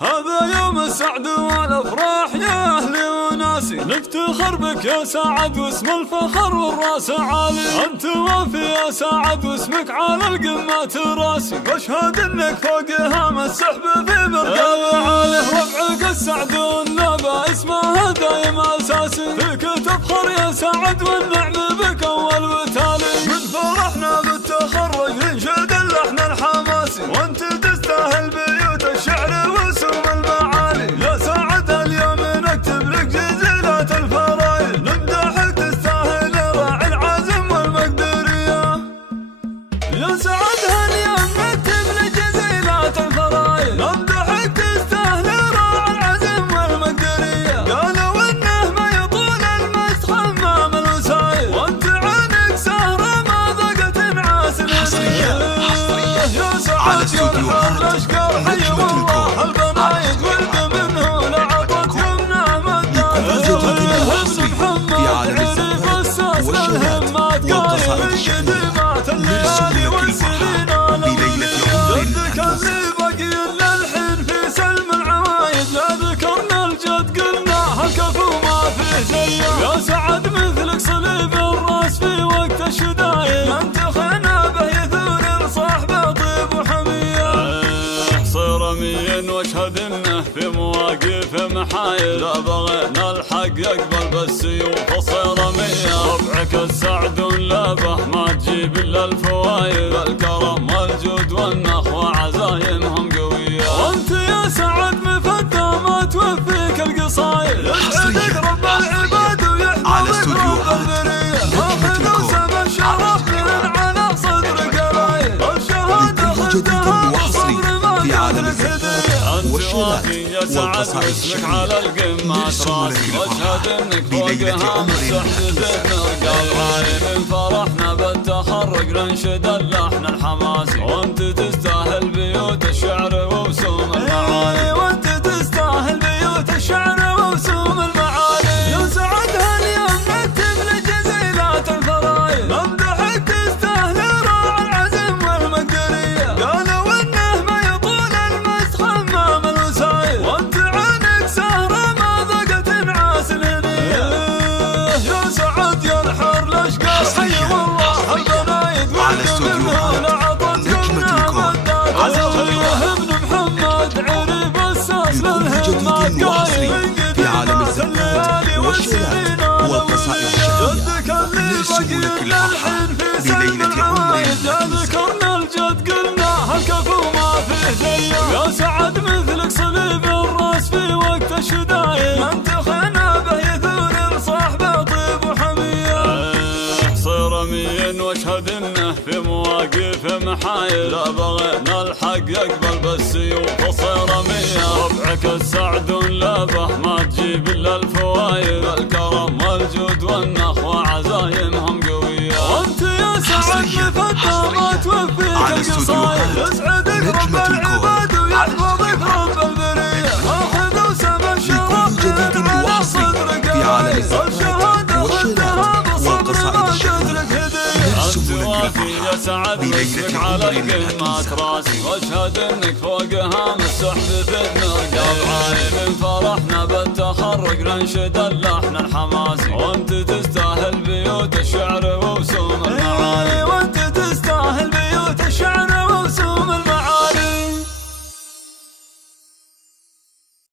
هذا يوم السعد والافراح يا اهلي وناسي، نفتخر بك يا سعد واسم الفخر والراس عالي. انت وافي يا سعد واسمك على القمات راسي، واشهد انك فوق هام السحب في مرقى عالي. ربعك السعد والنبى اسمه دايم اساسي، فيك تفخر يا سعد والنعم بك اول وتالي. من فرحنا بالتخرج ننشد اللحن الحماسي، وانت تستاهل بيوت الشعر وسوم المعالي. يا سعد اليوم نكتب لك جزيلات الفرايد، نمدحك تستاهل راعي العزم والمقدرية. يا سعد هاليوم نكتب لك جزيلات الفرايد، نمدحك تستاهل راعي العزم والمقدرية. قالوا انه ما يطول المسخ امام الوسايد، وانت عينك سهرة ما ضاقت انعاس الهدية. يا سعد يا الحر الاشقر حي والله البنايد، ولد منه لعطت يمنه مدات. ابن محمد عرف الساس للهمات، قايل القديمات الليالي والسنين الاولية. ضدك اللي باقي للحين في سلم العوايد، لا ذكرنا الجد قلنا هالكفو ما فيه زيه. يا سعد مثلك صليب الراس في وقت الشدايد، انت خنا به يثور صاحبه طيب وحميه. صيرمي واشهد انه في مواقف محايل، لا بغينا الحق يقبل بالسيوف الصيرميه. ربعك السعد ولابه ما تجيب الا الفوايد، الكرم والجود والنخوه عزايمهم قويه. وانت يا سعد مفدى ما توفيك القصايد، يسعدك رب العباد ويحفظك رب البريه. اخذ وسم الشرف من على صدرك رايد، الشهاده خدها والصبر ما تدرك هديه. انت وافي يا سعد واسمك على القمات راسي، واشهد انك فوقها مسحب زين رقاب عالي. من فرحنا بالتخرج ننشد اللحن الحماسي، وانت تستاهل بيوت الشعر ووسوم المعالي. وانت تستاهل بيوت الشعر ووسوم المعالي. يا سعد هاليوم نكتب لك جزيلات الفرايد، نمدحك تستاهل راعي العزم والمقدرية. قالوا انه ما يطول المسخ امام الوسايد، وانت عينك سهرة ما ضاقت انعاس الهدية. يا سعد يا الحر الاشقر حي والله البنايد، ولد منه لعطت يمنه مدات. ابن محمد عرف الساس للهمات، قايل في عالم الزمات والشيلات والقصائد ضدك اللي باقي للحين في سلم العوايد، لا ذكرنا الجد قلنا هالكفو ما فيه زيه. يا سعد مثلك صليب الراس في وقت الشدايد، انت خنا به يثور صاحبه طيب وحميه. صيرمي واشهد انه في مواقف محايل، لا بغينا الحق يقبل بالسيوف الصيرميه. ربعك السعد ولابه ما تجيب الا الفوايد، الكرم والجود والنخوه عزايمهم قويه. وانت يا سعد مفدى ما توفيك القصايد، يسعدك رب العباد ويحفظك رب البريه. اخذ وسم الشرف من على صدرك رايد، الشهاده خدها بالصبر ما تدرك هديه. انت وافي يا سعد واسمك على القمات راسي، واشهد انك فوق هام السحب في مرقاب عالي. من فرحنا بالتخرج ننشد اللحن الحماسي، وانت تستاهل بيوت الشعر ووسوم المعالي. وانت تستاهل بيوت الشعر